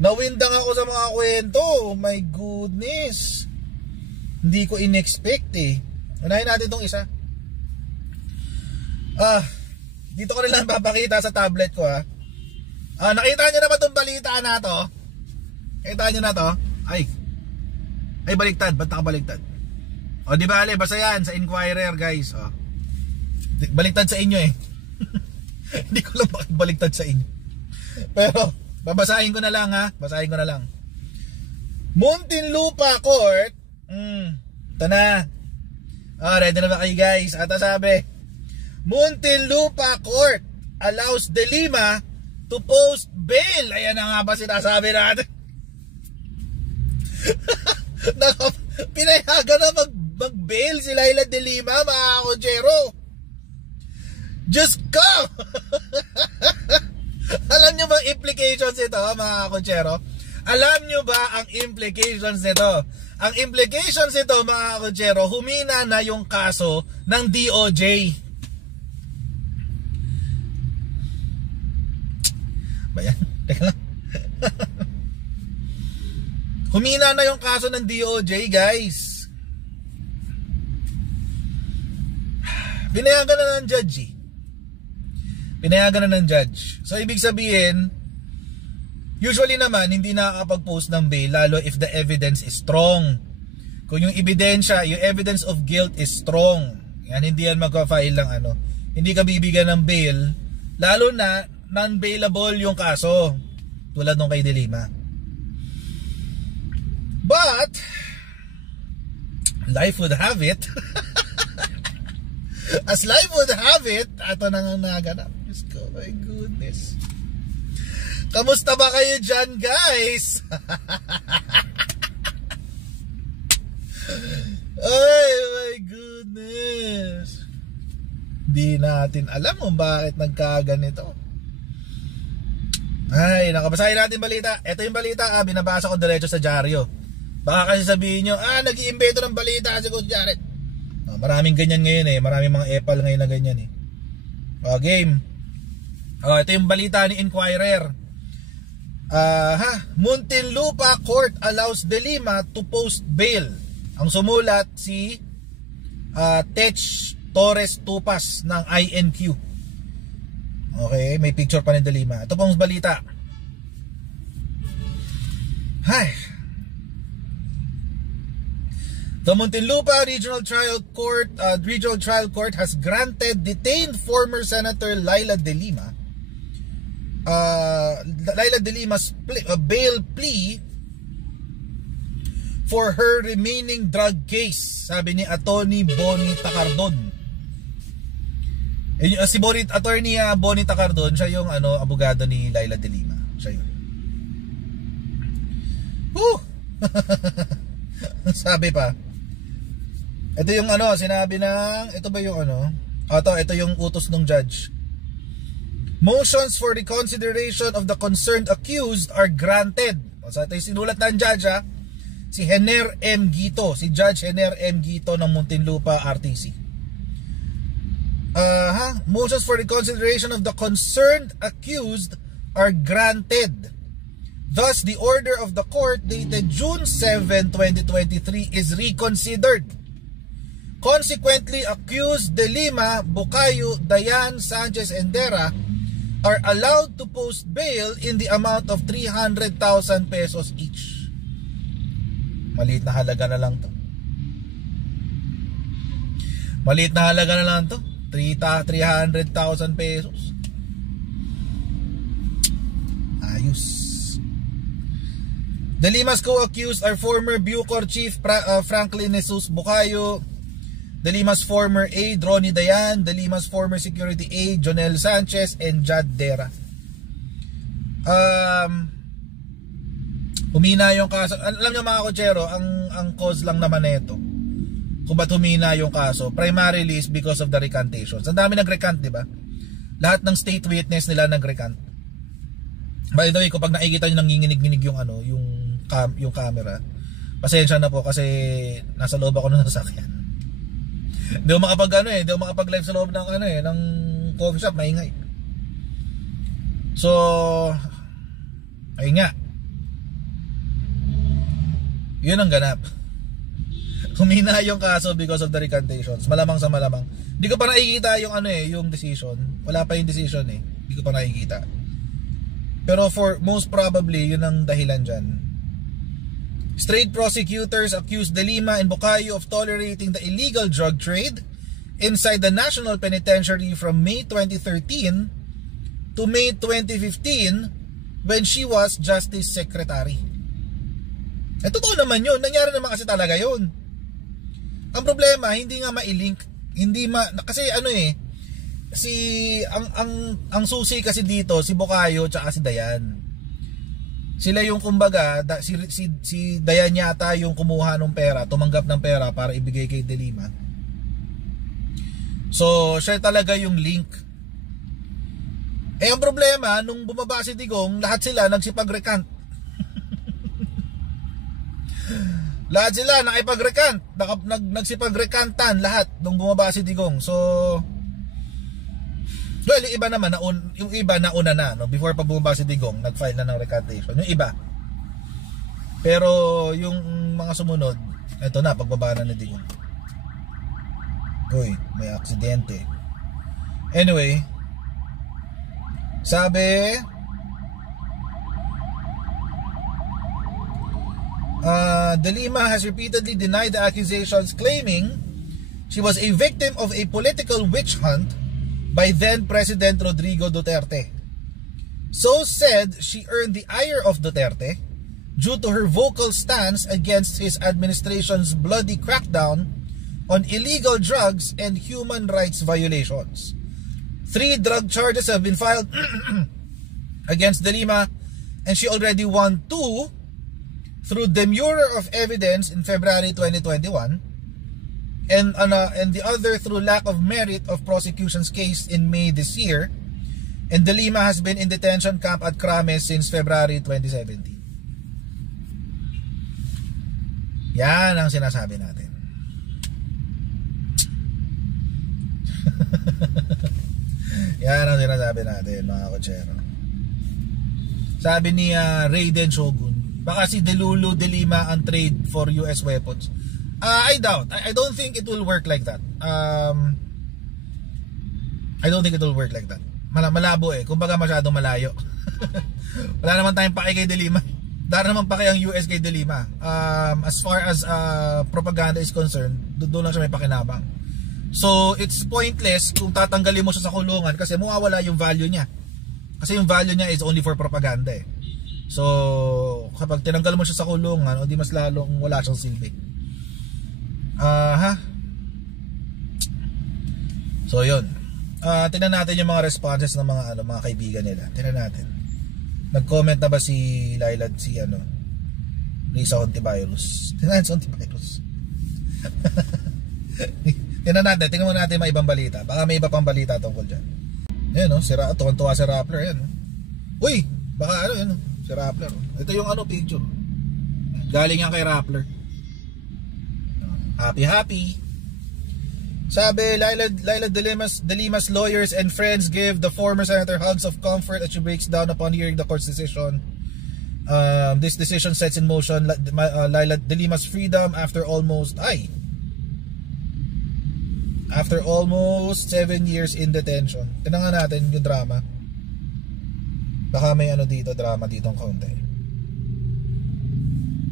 Nawindang ako sa mga kwento. My goodness. Hindi ko in-expect eh. Unahin natin itong isa. Dito ko nilang papakita sa tablet ko ha. Nakita nyo na ba itong balita na to? Nakita nyo na to? Ay baliktad. Ba't nakabaliktad? Di bale, basta yan sa Inquirer guys. Baliktad sa inyo eh. Hindi ko lang bakit baliktad sa inyo. Pero babasahin ko na lang ha. Basahin ko na lang. Muntinlupa Court. Ito na. Ready na ba kayo guys? At sabi, Muntinlupa Court allows De Lima to post bail. Ayan na nga ba sinasabi natin. Pinayagan na mag-bail si Laila De Lima, mga kotsero. Diyos ko. Alam nyo ba implications ito, mga kotsero? Alam nyo ba ang implications nito? Ang implications nito, mga kotsero, humina na yung kaso ng DOJ. Bayan, teka lang. Humina na yung kaso ng DOJ, guys. Pinayagan na ng judge eh. Pinayagan na ng judge. So ibig sabihin, usually naman hindi nakakapag-post ng bail lalo if the evidence is strong. Kung yung ebidensya, yung evidence of guilt is strong, yan, hindi yan magpa-file ng ano. Hindi ka bibigyan ng bail lalo na non-bailable yung kaso tulad nung kay De Lima. But life would have it. As life would have it, ito na nga naganap. Oh my goodness. Kamusta ba kayo dyan, guys? Ay, my goodness. Di natin alam kung bakit nagkaganito. Ay, nakabasahin natin balita. Ito yung balita, binabasa ko diretso sa dyaryo. Baka kasi sabihin nyo, nag-iimbento ng balita si Coach Jared. Maraming ganyan ngayon eh. Maraming mga epal ngayon na ganyan eh. Game. Ito yung balita ni Inquirer. Muntinlupa Court allows De Lima to post bail. Ang sumulat si Tech Torres Tupas ng INQ. Okay, may picture pa ni De Lima. Ito pong balita. The Muntinlupa Regional Trial Court has granted detained former Senator Laila De Lima's bail plea for her remaining drug case, sabi ni Attorney Bonnie Tacardon. Si Attorney Bonnie Tacardon, siya yung abogado ni Laila De Lima. Siya yun. Sabi pa, ito yung sinabi ng, ito ba yung ito yung utos ng judge. Motions for reconsideration of the concerned accused are granted. So ito yung sinulat ng judge si Hener M. Gito, si Judge Hener M. Gito ng Muntinlupa RTC. Motions for reconsideration of the concerned accused are granted. Thus, the order of the court dated June 7, 2023 is reconsidered. Consequently, accused De Lima, Bukayo, Dayan, Sanchez, and Dera are allowed to post bail in the amount of 300,000 pesos each. Maliit na halaga na lang to. Maliit na halaga na lang to. 300,000 pesos. Ayos. De Lima's co-accused are former Bucor Chief Franklin Jesus Bukayo, De Lima's former aide Ronnie Dayan, De Lima's former security aide Jonel Sanchez, and Jad Dera. Humina yung kaso. Alam nyo mga kotsero, ang cause lang naman nito kung ba't humina yung kaso, primarily is because of the recantations. Ang dami nag-recant, diba? Lahat ng state witness nila nag-recant. By the way, kung pag nakikita nyo nanginginig-nginig yung yung camera, pasensya na po kasi nasa loob ako ng sasakyan. Hindi ako makapag-live sa loob ng ng coffee shop, maingay. So, ayun nga. Yun ang ganap. Humina yung kaso because of the recantations. Malamang sa malamang. Hindi ko pa nakikita yung yung decision. Wala pa yung decision eh. Hindi ko pa nakikita. Pero for most probably, yun ang dahilan dyan. State prosecutors accused De Lima and Bukayo of tolerating the illegal drug trade inside the National Penitentiary from May 2013 to May 2015 when she was Justice Secretary. Totoo naman yun. Nangyari naman kasi talaga yun. Ang problema, hindi nga ma-link. Kasi ang susi kasi dito, si Bukayo tsaka si Dayan. Sila yung kumbaga, si Dayan yata yung kumuha ng pera, tumanggap ng pera para ibigay kay De Lima. So, siya talaga yung link. Ang problema, nung bumaba si Digong, lahat sila nagsipag-recant. Lahat sila nakipag-recant, nagsipag-recantan lahat nung bumaba si Digong. So, well, yung iba naman, yung iba nauna na, no? Before pa bumaba si Digong, nag-file na ng recantation. Yung iba. Pero yung mga sumunod, eto na, pagbaba na ni Digong. Uy, may aksidente. Anyway, sabi, De Lima has repeatedly denied the accusations, claiming she was a victim of a political witch hunt by then President Rodrigo Duterte. So said she earned the ire of Duterte due to her vocal stance against his administration's bloody crackdown on illegal drugs and human rights violations. 3 drug charges have been filed against De Lima, and she already won 2 through demurrer of evidence in February 2021, and the other through lack of merit of prosecution's case in May this year. And De Lima has been in detention camp at Krames since February 2017. Yan ang sinasabi natin. Yan ang sinasabi natin, mga kotsero. Sabi ni Raiden Shogun, baka si Delulu De Lima ang trade for US weapons. I doubt. I don't think it will work like that. I don't think it will work like that. Malabo eh. Kumbaga masyadong malayo. Wala naman tayong pake kay De Lima. Dara naman pake ang US kay De Lima. As far as propaganda is concerned, doon lang siya may pakinabang. So it's pointless kung tatanggalin mo siya sa kulungan kasi mawawala yung value niya. Kasi yung value niya is only for propaganda eh. So kapag tinanggal mo siya sa kulungan, o di mas lalong wala siyang silbi. So yun. Tingnan natin yung mga responses ng mga mga kaibigan nila. Tingnan natin. Nag-comment na ba si Lailad Risa Hontivirus? Tingnan si Hontivirus. Tingnan natin, tingnan mo natin mga ibang balita. Baka may iba pang balita tungkol dyan. Ayan o, tuwan-tuwa si Rappler. Ayan o. Uy, baka yan o, si Rappler. Ito yung picture. Galing yan kay Rappler. Happy. Sabi, Laila De Lima's lawyers and friends give the former senator hugs of comfort as she breaks down upon hearing the court's decision. This decision sets in motion Laila De Lima's freedom after almost 7 years in detention. Tingnan natin yung drama. Baka may drama dito ng kaunti.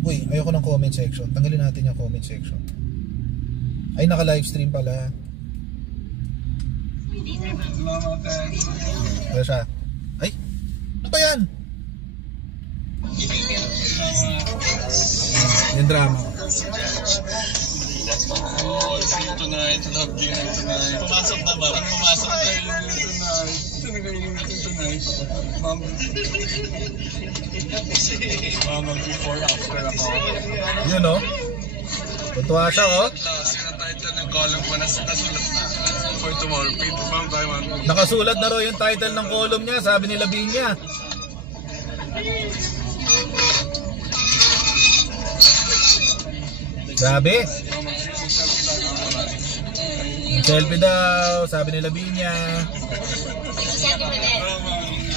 Uy, ayoko ng comment section. Tanggalin natin yung comment section. Ay, naka-livestream pala. Wala siya. Ay, ano ba yan? Yung drama. Oh, see you tonight. Love dinner tonight. Pumasok na ba? Pumasok na tonight. Tonight. Mama, before after ako. Yun o. Tutuwa siya o. Title ng column ko nasulat na. For tomorrow. Nakasulat na raw yung title ng column niya. Sabi ni Lavinia. Grabe. Selfie daw, sabi ni Lavinia.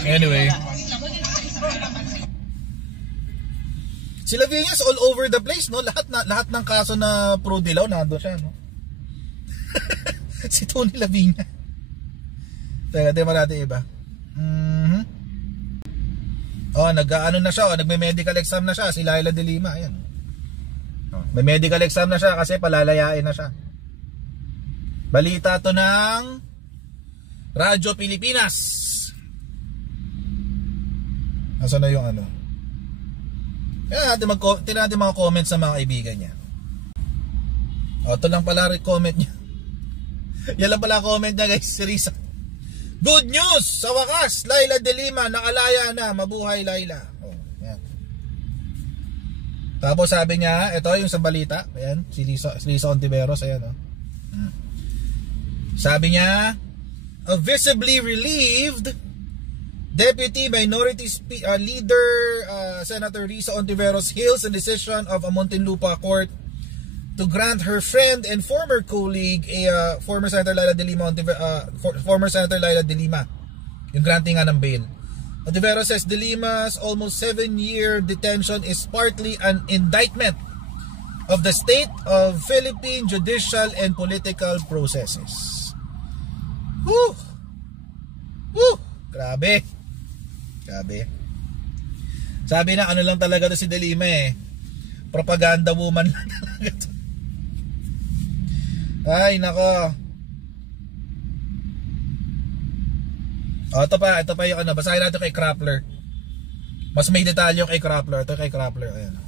Anyway. Si Laviñas all over the place, no? Lahat ng kaso na pro Dilaw nandoon siya, no? Si Tony Laviña. Teka, di ba natin iba? Nag-ano na siya, nagme-medical exam na siya, si Laila de Lima, ayan. May medical exam na siya kasi palalayain na siya. Balita to ng Radyo Pilipinas. Nasaan na yung ano? Tingnan natin mga comments sa mga kaibigan niya. Ito lang pala comment niya. Yan lang pala comment niya, guys, si Risa. Good news! Sa wakas, Laila de Lima nakalaya na. Mabuhay, Laila. Yan. Tapos sabi niya, ito yung sa balita. Ayan, si Risa Ontiveros. Ayan, Sabi niya, a visibly relieved Deputy Minority Leader Senator Risa Ontiveros hails the decision of a Muntinlupa court to grant her friend and former colleague, former Senator Laila de Lima, yung granting nga ng bail. Ontiveros says de Lima's almost 7-year detention is partly an indictment of the state of Philippine judicial and political processes. Woo! Woo! Grabe. Sabi na ano lang talaga to si de Lima propaganda woman lang talaga to. Ay nako. Ito pa yung ano, basahin natin kay Krappler. Mas may detalye yung kay Krappler. Ito kay Krappler, ayan.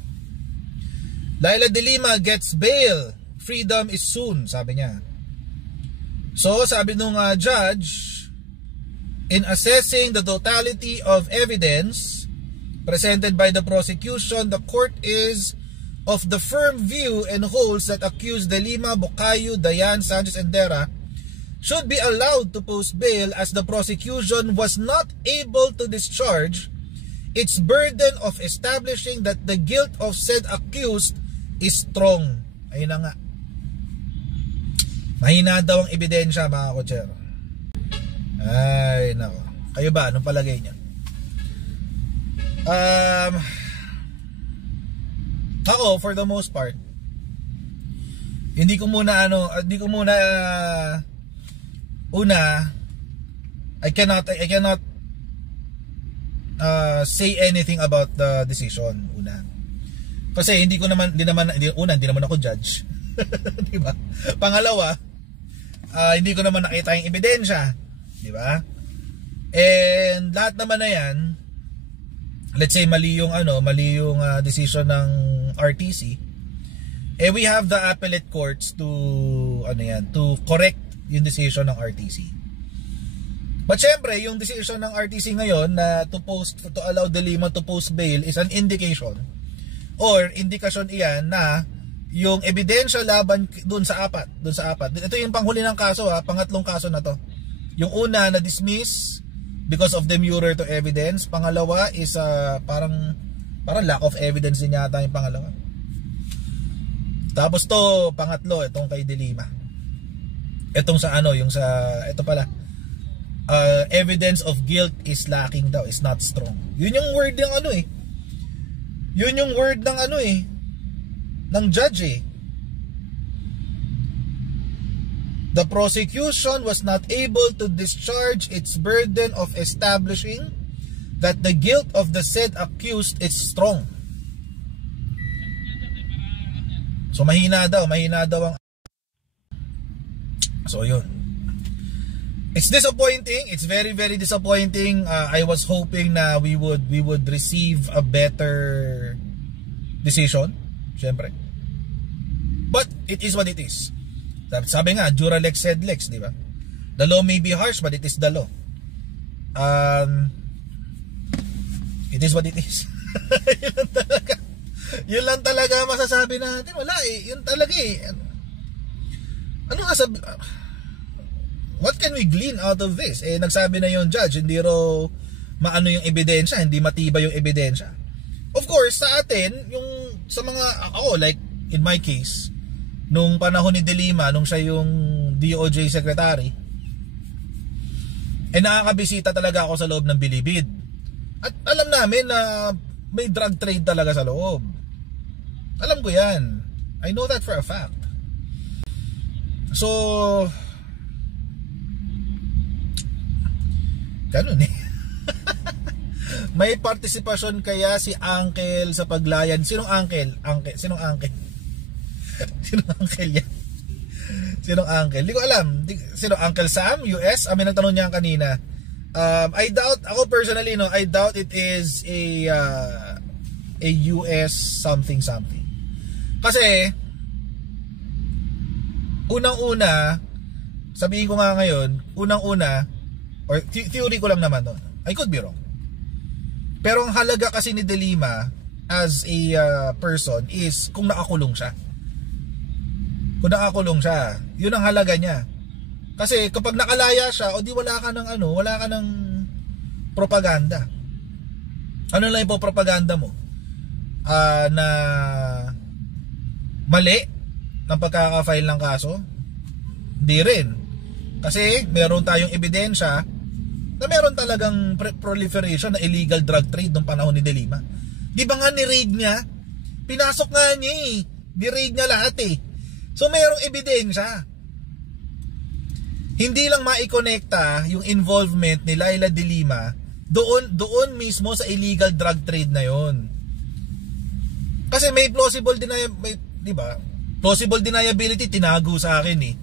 Laila de Lima gets bail. Freedom is soon, sabi niya. So, sabi nung judge, in assessing the totality of evidence presented by the prosecution, the court is of the firm view and holds that accused de Lima, Bukayo, Dayan, Sanchez, and Dera should be allowed to post bail as the prosecution was not able to discharge its burden of establishing that the guilt of said accused is strong. Ayun na nga. Mahina daw ang ebidensya, mga kotsero. Ay, nako. Kayo ba? Anong palagay niyo? Ako, for the most part, hindi ko muna I cannot say anything about the decision. Una, kasi hindi naman ako judge. Di ba? Pangalawa, hindi ko naman nakita yung ebidensya, di ba? And lahat naman na yan, let's say mali yung decision ng RTC, we have the appellate courts to correct yung decision ng RTC. But syempre, yung decision ng RTC ngayon na to allow de Lima to post bail is an indication or indikasyon iyan na yung ebidensya laban dun sa apat. Ito yung panghuli ng kaso, pangatlong kaso na to. Yung una na dismiss because of demurrer to evidence. Pangalawa is parang lack of evidence din yata yung pangalawa. Tapos to, pangatlo, itong kay de Lima. Itong sa evidence of guilt is lacking daw, is not strong. Yun yung word ng Yun yung word ng ng judge. The prosecution was not able to discharge its burden of establishing that the guilt of the said accused is strong. So mahina daw ang. So yun. It's disappointing. It's very, very disappointing. I was hoping na we would receive a better decision, syempre. But it is what it is. Sabi nga, Jura lex sed lex, di ba? The law may be harsh, but it is the law. It is what it is. Yun lang talaga masasabi natin. Wala yun talaga what can we glean out of this? Nagsabi na yung judge, hindi raw maano yung ebidensya, hindi matibay yung ebidensya. Of course, sa atin, yung sa mga, like in my case, nung panahon ni de Lima, nung siya yung DOJ secretary, nakakabisita talaga ako sa loob ng Bilibid. At alam namin na may drug trade talaga sa loob. Alam ko yan. I know that for a fact. So, ganun eh. May partisipasyon kaya si Uncle sa paglayan? Sinong Uncle? Sinong Uncle? Sinong Uncle yan? Sinong Uncle? Hindi ko alam. Sinong Uncle Sam? US? May nagtanong niya kanina. I doubt, ako personally, no, I doubt it is a US something. Kasi, unang-una, sabihin ko nga ngayon, unang-una, or theory ko lang naman, no? I could be wrong. Pero ang halaga kasi ni De Lima as a person is kung nakakulong siya. Kung nakakulong siya, yun ang halaga niya. Kasi kapag nakalaya siya, o di wala ka ng propaganda. Ano lang yung propaganda mo? Na mali ng pagkaka-file ng kaso? Hindi rin. Kasi meron tayong ebidensya na meron talagang proliferation na illegal drug trade nung panahon ni De Lima. Di ba nga ni-raid niya? Pinasok nga niya eh. Ni-raid niya lahat eh. So merong ebidensya. Hindi lang maikonekta yung involvement ni Leila De Lima doon mismo sa illegal drug trade na yon. Kasi may plausible deniability tinago sa akin eh.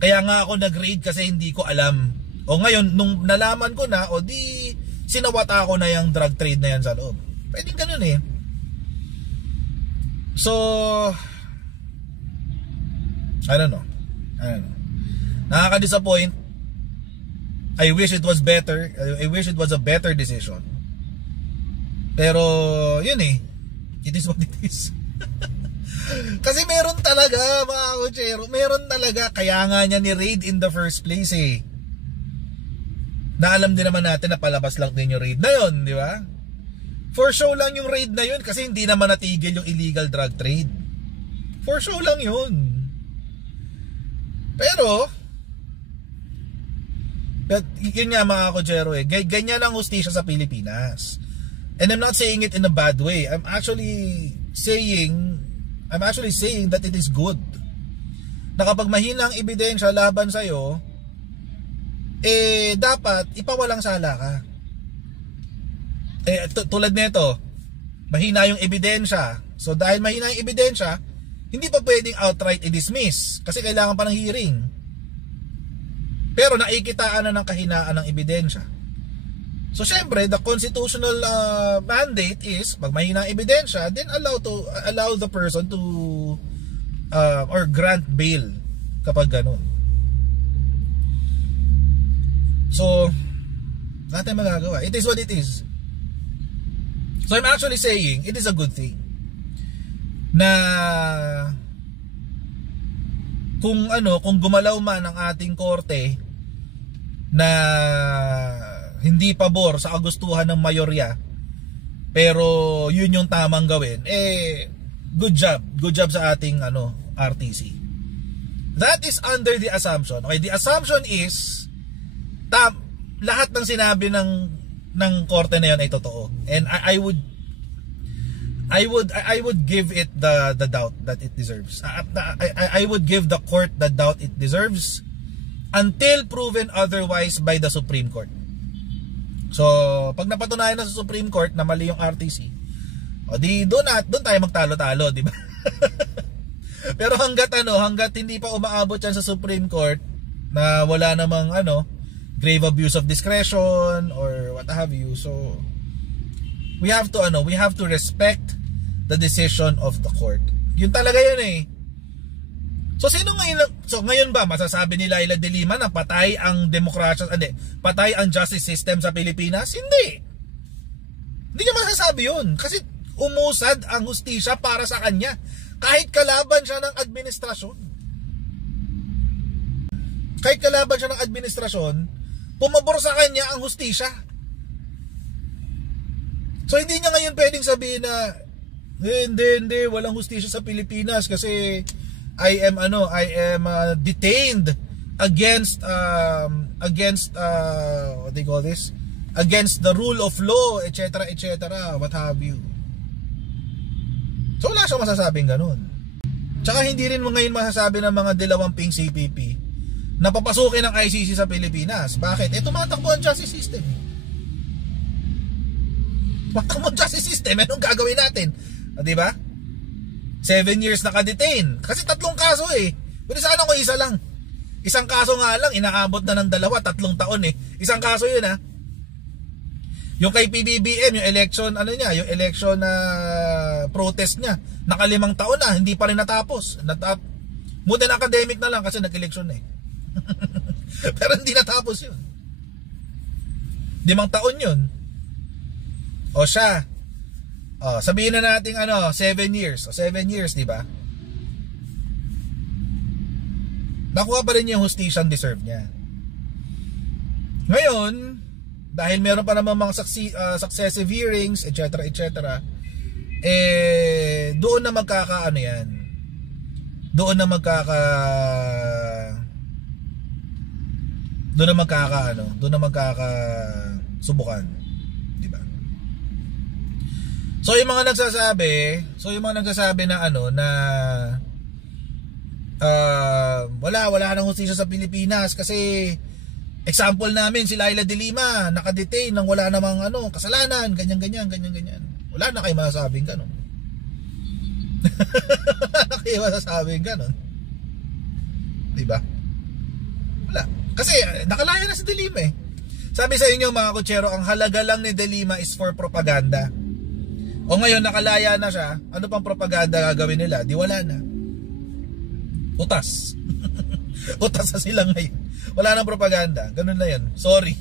Kaya nga ako nag-raid kasi hindi ko alam. O ngayon, nung nalaman ko na, o di sinawata ko na yung drug trade na yan sa loob. Pwedeng ganun eh. So, I don't know. Nakaka-disappoint. I wish it was better. I wish it was a better decision. Pero, yun eh. It is what it is. Kasi meron talaga, mga kutsero. Meron talaga. Kaya nga niya ni-raid in the first place eh. Na alam din naman natin na palabas lang din yung raid na yun, di ba? For show lang yung raid na yun kasi hindi naman natigil yung illegal drug trade. For show lang yun. Pero, yun nga mga kutsero eh, ganyan ang hustisya sa Pilipinas. And I'm not saying it in a bad way. I'm actually saying that it is good. Na kapag mahina ang ebidensya laban sa'yo, dapat ipawalang sala ka. Tulad nito, mahina yung ebidensya. So dahil mahina yung ebidensya, hindi pa pwedeng outright i-dismiss kasi kailangan pa ng hearing. Pero naikitaan na ng kahinaan ng ebidensya. So syempre, the constitutional mandate is pag mahina ang ebidensya, then allow the person to or grant bail kapag ganun. So, natin magagawa. It is what it is. So, I'm actually saying, it is a good thing na kung gumalaw man ang ating korte na hindi pabor sa kagustuhan ng mayorya, pero yun yung tamang gawin, good job sa ating RTC. That is under the assumption. Okay, the assumption is lahat ng sinabi ng korte na yun ay totoo. And I would give it the doubt that it deserves. I would give the court the doubt it deserves until proven otherwise by the Supreme Court. So, pag napatunayan na sa Supreme Court na mali yung RTC, o di doon tayo magtalo-talo, di ba? Pero hanggat hindi pa umaabot yan sa Supreme Court na wala namang grave abuse of discretion or what have you. So we have to respect the decision of the court. Yun talaga yun eh. So ngayon ba masasabi ni Leila De Lima na patay ang demokrasya, patay ang justice system sa Pilipinas? Hindi. Hindi niya masasabi yun kasi umusad ang hustisya para sa kanya kahit kalaban siya ng administrasyon. Pumabor sa kanya ang hustisya. So hindi niya ngayon pwedeng sabihin na hindi, walang hustisya sa Pilipinas kasi I am detained against what do you call this? Against the rule of law, etc., what have you. So wala Wala siyang masasabing ganun. Tsaka hindi rin mo ngayon masasabi ng mga dilawamping CPP na papasukin ng ICC sa Pilipinas. Bakit? Tumatakbo ang justice system. Tumatakbo ang justice system. Anong gagawin natin? Di ba? 7 years naka-detain. Kasi 3 kaso eh. Pwede sana kung isa lang. Isang kaso nga lang, inaabot na ng 2, 3 taon eh. Isang kaso yun ha. Yung kay PBBM, yung election, yung election na protest niya, naka 5 taon na, hindi pa rin natapos. Buti na academic na lang kasi nag-election eh. Pero hindi natapos yun. 5 taon yun. O siya, sabihin na natin 7 years. O 7 years, di ba? Nakuha pa rin yung hustisya deserve niya. Ngayon, dahil meron pa naman mga successive hearings, etc., etc., doon na magkakaano yan. Doon na magkakasubukan. Di ba? So yung mga nagsasabi na wala nang hustisya sa Pilipinas kasi example namin si Laila de Lima naka-detain nang wala namang kasalanan, ganyan. Wala na kayo masasabing ganun. Wala na kayo masasabing ganun. Diba? Wala. Kasi nakalaya na si de Lima eh. Sabi sa inyo mga kutsero, ang halaga lang ni de Lima is for propaganda. O ngayon nakalaya na siya, ano pang propaganda gagawin nila? Di wala na. Utas. Utas na sila ngayon. Wala nang propaganda. Ganun na yan. Sorry.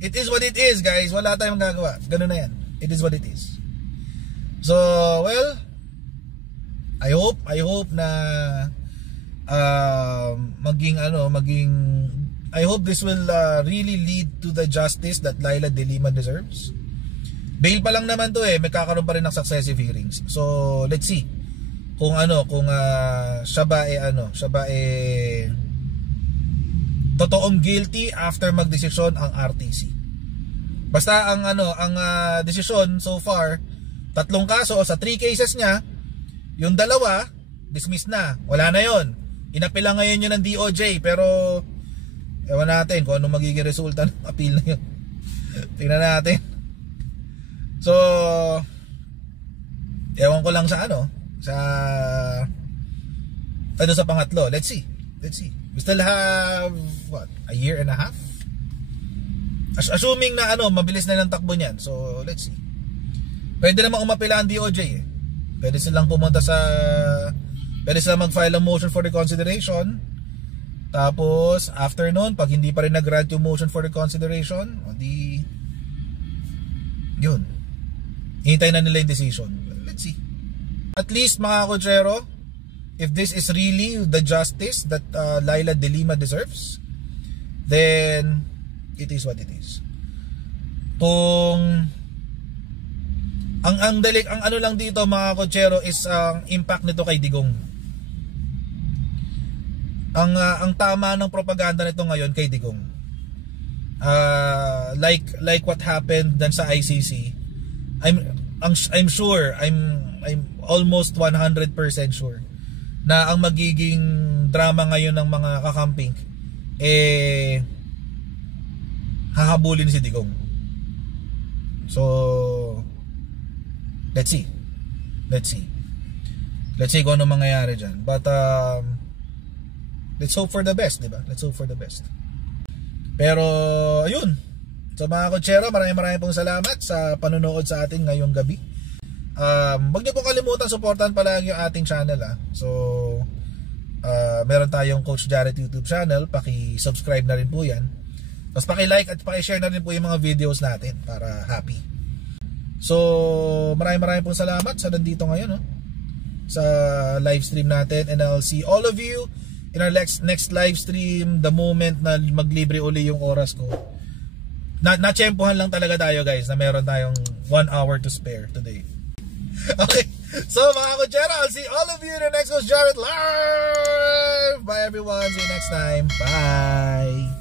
It is what it is, guys. Wala tayong magagawa. Ganun na yan. It is what it is. So, well, I hope na I hope this will really lead to the justice that Laila de Lima deserves. Bail pa lang naman to eh. May kakaroon pa rin ng successive hearings. So, let's see. Kung siya ba totoong guilty after magdesisyon ang RTC. Basta ang desisyon so far, 3 kaso sa 3 cases niya, yung 2 dismiss na. Wala na yon. Inapil lang ngayon yun ng DOJ, pero ewan natin kung anong magiging resulta ng appeal na yun. Tingnan natin. So ewan ko lang sa sa pangatlo. Let's see. We still have a year and a half. Assuming na mabilis na ng takbo niyan. So let's see. Pwede naman umapila ang DOJ eh. Pwede silang mag-file a motion for reconsideration. Tapos after noon, pag hindi pa rin nag-grant yung motion for reconsideration, yun. Hintayin na nila yung decision. Let's see. At least mga kutsero, if this is really the justice that Laila de Lima deserves, then it is what it is. Kung ang lang dito mga kutsero is ang impact nito kay Digong. Ang tama ng propaganda nito ngayon kay Digong. Like what happened dan sa ICC. I'm sure, I'm almost 100% sure na ang magiging drama ngayon ng mga kakamping hahabulin si Digong. So let's see kung ano mangyayari dyan. But let's hope for the best, diba? Let's hope for the best. Pero ayun, so mga kutsero, maraming pong salamat sa panonood sa atin ngayong gabi. Huwag niyo po kalimutan supportan palagi yung ating channel So meron tayong Coach Jared YouTube channel, paki-subscribe na rin po yan. Tapos paki-like at paki-share na rin po yung mga videos natin para happy. So maraming pong salamat sa nandito ngayon sa live stream natin, and I'll see all of you in our next live stream the moment na maglibre uli yung oras ko. Na-tsempohan lang talaga tayo guys na meron tayong 1 hour to spare today. Okay, so mga kutsera, I'll see all of you in the next Coach Jared Live. Bye everyone, see you next time. Bye.